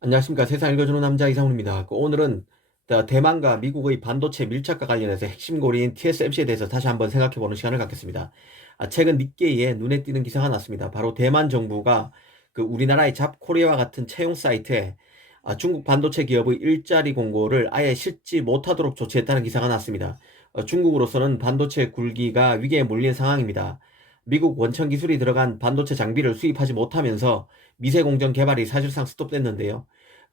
안녕하십니까. 세상 읽어주는 남자 이상훈입니다. 오늘은 대만과 미국의 반도체 밀착과 관련해서 핵심 고리인 TSMC에 대해서 다시 한번 생각해보는 시간을 갖겠습니다. 최근 니케이에 눈에 띄는 기사가 났습니다. 바로 대만 정부가 우리나라의 잡코리아와 같은 채용 사이트에 중국 반도체 기업의 일자리 공고를 아예 싣지 못하도록 조치했다는 기사가 났습니다. 중국으로서는 반도체 굴기가 위기에 몰린 상황입니다. 미국 원천 기술이 들어간 반도체 장비를 수입하지 못하면서 미세 공정 개발이 사실상 스톱됐는데요.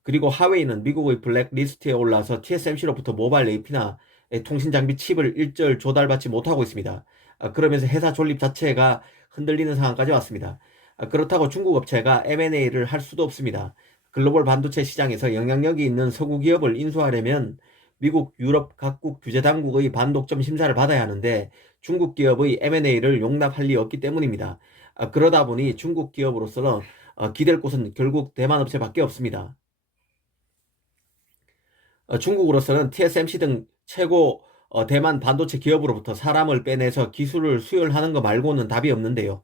그리고 하웨이는 미국의 블랙리스트에 올라서 TSMC로부터 모바일 AP나 통신 장비 칩을 일절 조달받지 못하고 있습니다. 그러면서 회사 존립 자체가 흔들리는 상황까지 왔습니다. 그렇다고 중국 업체가 M&A를 할 수도 없습니다. 글로벌 반도체 시장에서 영향력이 있는 서구 기업을 인수하려면 미국, 유럽 각국 규제 당국의 반독점 심사를 받아야 하는데 중국 기업의 M&A를 용납할 리 없기 때문입니다. 그러다 보니 중국 기업으로서는 기댈 곳은 결국 대만 업체밖에 없습니다. 중국으로서는 TSMC 등 최고 대만 반도체 기업으로부터 사람을 빼내서 기술을 수혈하는 것 말고는 답이 없는데요.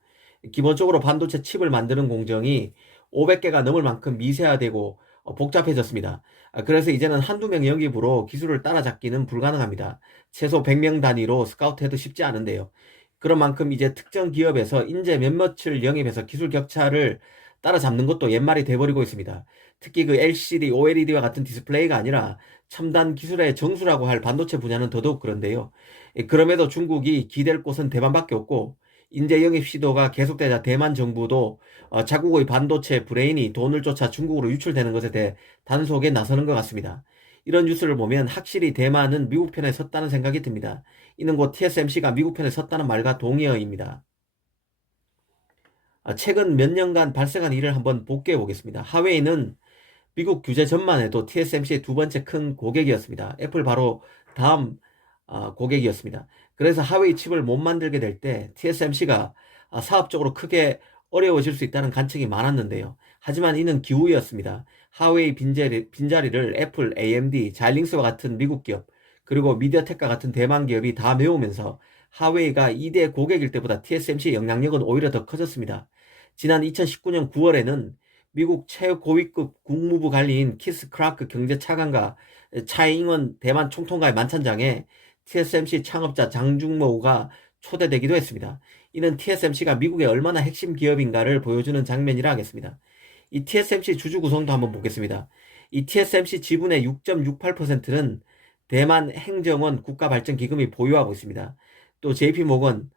기본적으로 반도체 칩을 만드는 공정이 500개가 넘을 만큼 미세화되고 복잡해졌습니다. 그래서 이제는 한두 명 영입으로 기술을 따라잡기는 불가능합니다. 최소 100명 단위로 스카우트해도 쉽지 않은데요. 그런 만큼 이제 특정 기업에서 인재 몇몇을 영입해서 기술 격차를 따라잡는 것도 옛말이 돼버리고 있습니다. 특히 LCD, OLED와 같은 디스플레이가 아니라 첨단 기술의 정수라고 할 반도체 분야는 더더욱 그런데요. 그럼에도 중국이 기댈 곳은 대만밖에 없고 인재 영입 시도가 계속되자 대만 정부도 자국의 반도체 브레인이 돈을 쫓아 중국으로 유출되는 것에 대해 단속에 나서는 것 같습니다. 이런 뉴스를 보면 확실히 대만은 미국 편에 섰다는 생각이 듭니다. 이는 곧 TSMC가 미국 편에 섰다는 말과 동의어입니다. 최근 몇 년간 발생한 일을 한번 복귀해 보겠습니다. 하웨이는 미국 규제 전만 해도 TSMC의 두 번째 큰 고객이었습니다. 애플 바로 다음 고객이었습니다. 그래서 하웨이 칩을 못 만들게 될 때 TSMC가 사업적으로 크게 어려워질 수 있다는 관측이 많았는데요. 하지만 이는 기우였습니다. 하웨이 빈자리를 애플, AMD, 자이링스와 같은 미국 기업, 그리고 미디어텍과 같은 대만 기업이 다 메우면서 하웨이가 2대 고객일 때보다 TSMC의 영향력은 오히려 더 커졌습니다. 지난 2019년 9월에는 미국 최고위급 국무부 관리인 키스 크라크 경제차관과 차이잉원 대만 총통과의 만찬장에 TSMC 창업자 장중모가 초대되기도 했습니다. 이는 TSMC가 미국의 얼마나 핵심 기업인가를 보여주는 장면이라 하겠습니다. 이 TSMC 주주 구성도 한번 보겠습니다. 이 TSMC 지분의 6.68%는 대만 행정원 국가발전기금이 보유하고 있습니다. 또 JP모건,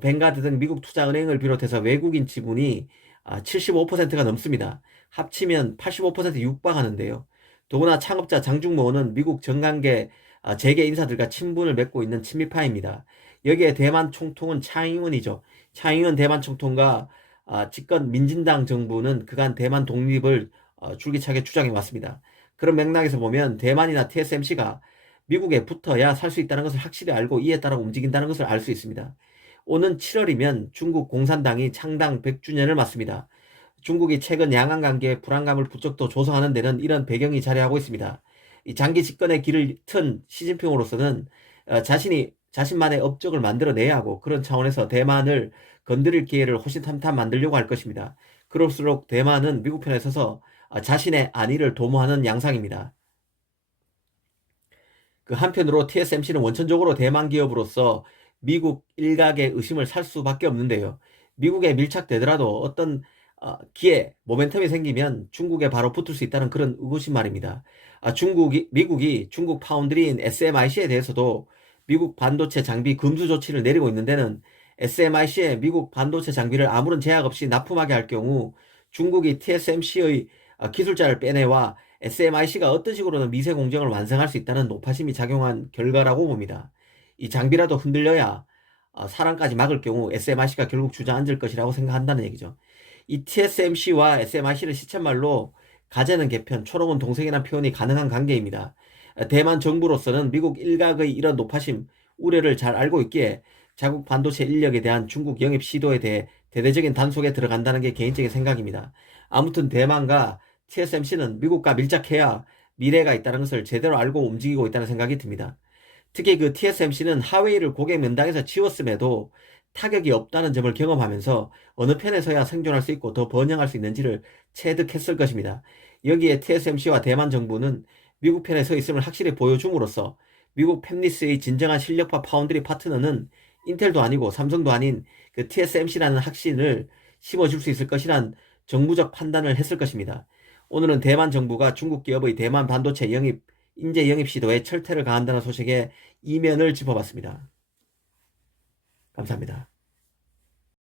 뱅가드 등 미국 투자은행을 비롯해서 외국인 지분이 75%가 넘습니다. 합치면 85%에 육박하는데요. 더구나 창업자 장중모는 미국 정관계 재계 인사들과 친분을 맺고 있는 친미파입니다. 여기에 대만 총통은 차잉원이죠. 차잉원 대만 총통과 집권 민진당 정부는 그간 대만 독립을 줄기차게 주장해 왔습니다. 그런 맥락에서 보면 대만이나 TSMC가 미국에 붙어야 살 수 있다는 것을 확실히 알고 이에 따라 움직인다는 것을 알 수 있습니다. 오는 7월이면 중국 공산당이 창당 100주년을 맞습니다. 중국이 최근 양안 관계에 불안감을 부쩍 더 조성하는 데는 이런 배경이 자리하고 있습니다. 이 장기 집권의 길을 튼 시진핑으로서는 자신만의 업적을 만들어내야 하고 그런 차원에서 대만을 건드릴 기회를 호시탐탐 만들려고 할 것입니다. 그럴수록 대만은 미국 편에 서서 자신의 안위를 도모하는 양상입니다. 한편으로 TSMC는 원천적으로 대만 기업으로서 미국 일각의 의심을 살 수밖에 없는데요. 미국에 밀착되더라도 어떤 기회, 모멘텀이 생기면 중국에 바로 붙을 수 있다는 그런 의구심 말입니다. 미국이 중국 파운드리인 SMIC에 대해서도 미국 반도체 장비 금수 조치를 내리고 있는 데는 SMIC에 미국 반도체 장비를 아무런 제약 없이 납품하게 할 경우 중국이 TSMC의 기술자를 빼내와 SMIC가 어떤 식으로든 미세 공정을 완성할 수 있다는 노파심이 작용한 결과라고 봅니다. 이 장비라도 흔들려야 사람까지 막을 경우 SMIC가 결국 주저앉을 것이라고 생각한다는 얘기죠. 이 TSMC와 SMIC를 시쳇말로 가재는 개편, 초록은 동생이라는 표현이 가능한 관계입니다. 대만 정부로서는 미국 일각의 이런 노파심, 우려를 잘 알고 있기에 자국 반도체 인력에 대한 중국 영입 시도에 대해 대대적인 단속에 들어간다는 게 개인적인 생각입니다. 아무튼 대만과 TSMC는 미국과 밀착해야 미래가 있다는 것을 제대로 알고 움직이고 있다는 생각이 듭니다. 특히 TSMC는 하웨이를 고객 명단에서 지웠음에도 타격이 없다는 점을 경험하면서 어느 편에서야 생존할 수 있고 더 번영할 수 있는지를 체득했을 것입니다. 여기에 TSMC와 대만 정부는 미국 편에 서 있음을 확실히 보여줌으로써 미국 팹리스의 진정한 실력파 파운드리 파트너는 인텔도 아니고 삼성도 아닌 그 TSMC라는 확신을 심어줄 수 있을 것이란 정부적 판단을 했을 것입니다. 오늘은 대만 정부가 중국 기업의 대만 반도체 인재 영입 시도에 철퇴를 가한다는 소식에 이면을 짚어봤습니다. 감사합니다.